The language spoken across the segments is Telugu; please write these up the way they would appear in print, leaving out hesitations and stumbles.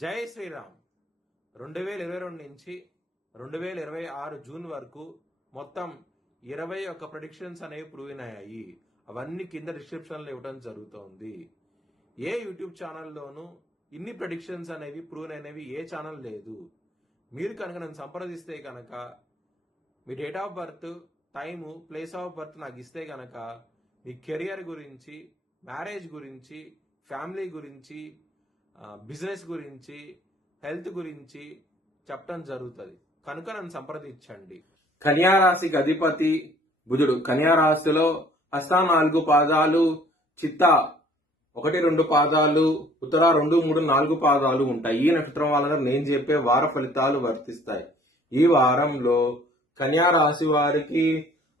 జై శ్రీరామ్. 2022 నుంచి 2026 జూన్ వరకు మొత్తం 21 ప్రెడిక్షన్స్ అనేవి ప్రూవ్ అయ్యాయి. అవన్నీ కింద డిస్క్రిప్షన్లో ఇవ్వడం జరుగుతోంది. ఏ యూట్యూబ్ ఛానల్లోనూ ఇన్ని ప్రెడిక్షన్స్ అనేవి ప్రూవ్ అయినవి ఏ ఛానల్ లేదు. మీరు కనుక నన్ను సంప్రదిస్తే కనుక మీ date of birth, time, place of birth నాకు ఇస్తే కనుక మీ కెరియర్ గురించి, మ్యారేజ్ గురించి, ఫ్యామిలీ గురించి, బిజినెస్ గురించి, హెల్త్ గురించి చెప్పడం జరుగుతుంది. కనుక నన్ను సంప్రదించండి. కన్యారాశికి అధిపతి బుధుడు. కన్యారాశిలో హస్త 4 పాదాలు, చిత్త 1, 2 పాదాలు, ఉత్తర 2, 3, 4 పాదాలు ఉంటాయి. ఈ నక్షత్రం వాళ్ళందరూ నేను చెప్పే వార ఫలితాలు వర్తిస్తాయి. ఈ వారంలో కన్యారాశి వారికి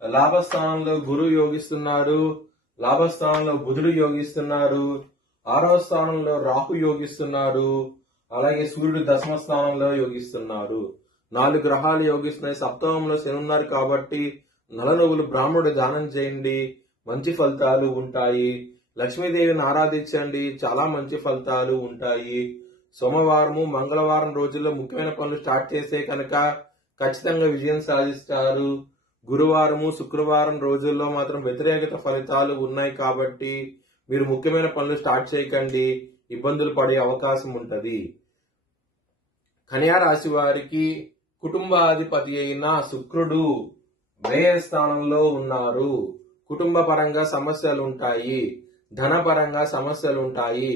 లాభస్థానంలో గురువు యోగిస్తున్నారు, లాభస్థానంలో బుధుడు యోగిస్తున్నారు, 6వ స్థానంలో రాహు యోగిస్తున్నారు, అలాగే సూర్యుడు దశమ స్థానంలో యోగిస్తున్నారు. 4 గ్రహాలు యోగిస్తున్నాయి. సప్తమంలో శని ఉన్నారు కాబట్టి నల నువ్వులు బ్రాహ్మణుడు దానం చేయండి, మంచి ఫలితాలు ఉంటాయి. లక్ష్మీదేవిని ఆరాధించండి, చాలా మంచి ఫలితాలు ఉంటాయి. సోమవారము, మంగళవారం రోజుల్లో ముఖ్యమైన పనులు స్టార్ట్ చేస్తే కనుక ఖచ్చితంగా విజయం సాధిస్తారు. గురువారము, శుక్రవారం రోజుల్లో మాత్రం వ్యతిరేకత ఫలితాలు ఉన్నాయి కాబట్టి మీరు ముఖ్యమైన పనులు స్టార్ట్ చేయకండి, ఇబ్బందులు పడే అవకాశం ఉంటది. కన్యా రాశి వారికి కుటుంబాధిపతి అయిన శుక్రుడు వ్యయ స్థానంలో ఉన్నారు. కుటుంబ పరంగా సమస్యలు ఉంటాయి, ధనపరంగా సమస్యలు ఉంటాయి,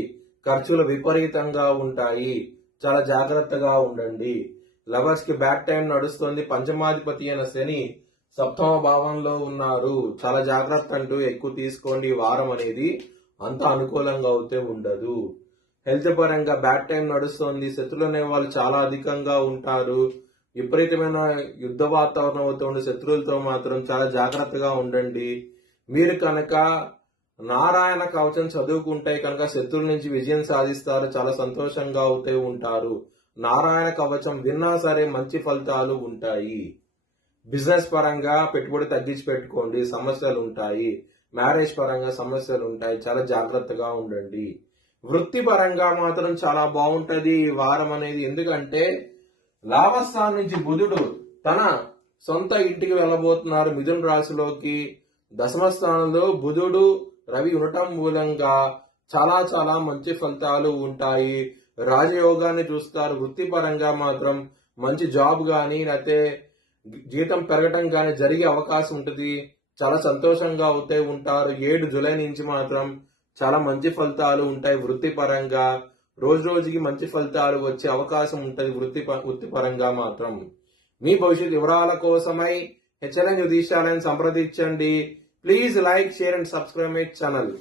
ఖర్చులు విపరీతంగా ఉంటాయి. చాలా జాగ్రత్తగా ఉండండి. లవర్స్ కి బ్యాడ్ టైం నడుస్తుంది. పంచమాధిపతి అయిన శని 7వ భావంలో ఉన్నారు. చాలా జాగ్రత్త అంటూ ఎక్కువ తీసుకోండి. వారం అనేది అంత అనుకూలంగా అయితే ఉండదు. హెల్త్ పరంగా బ్యాడ్ టైం నడుస్తుంది. శత్రులు అనే వాళ్ళు చాలా అధికంగా ఉంటారు. విపరీతమైన యుద్ధ వాతావరణం అవుతుంది. శత్రువులతో మాత్రం చాలా జాగ్రత్తగా ఉండండి. మీరు కనుక నారాయణ కవచం చదువుకుంటే కనుక శత్రువుల నుంచి విజయం సాధిస్తారు. చాలా సంతోషంగా అవుతూ ఉంటారు. నారాయణ కవచం విన్నా సరే మంచి ఫలితాలు ఉంటాయి. బిజినెస్ పరంగా పెట్టుబడి తగ్గించి పెట్టుకోండి, సమస్యలు ఉంటాయి. మ్యారేజ్ పరంగా సమస్యలు ఉంటాయి, చాలా జాగ్రత్తగా ఉండండి. వృత్తి పరంగా మాత్రం చాలా బాగుంటది ఈ వారం అనేది. ఎందుకంటే లాభస్థానం నుంచి బుధుడు తన సొంత ఇంటికి వెళ్ళబోతున్నారు, మిథున రాశిలోకి. దశమ స్థానంలో బుధుడు, రవి ఉండటం మూలంగా చాలా చాలా మంచి ఫలితాలు ఉంటాయి. రాజయోగాన్ని చూస్తారు. వృత్తి పరంగా మాత్రం మంచి జాబ్ గాని లేకపోతే జీతం పెరగటం గాని జరిగే అవకాశం ఉంటుంది. చాలా సంతోషంగా అవుతూ ఉంటారు. 7 జూలై నుంచి మాత్రం చాలా మంచి ఫలితాలు ఉంటాయి. వృత్తి పరంగా రోజు రోజుకి మంచి ఫలితాలు వచ్చే అవకాశం ఉంటుంది. వృత్తి పరంగా మాత్రం మీ భవిష్యత్ వివరాల కోసమై హెచ్ఎల్ఎన్ జ్యోతిష్యాలయాన్ని సంప్రదించండి. Please like, share and subscribe my channel.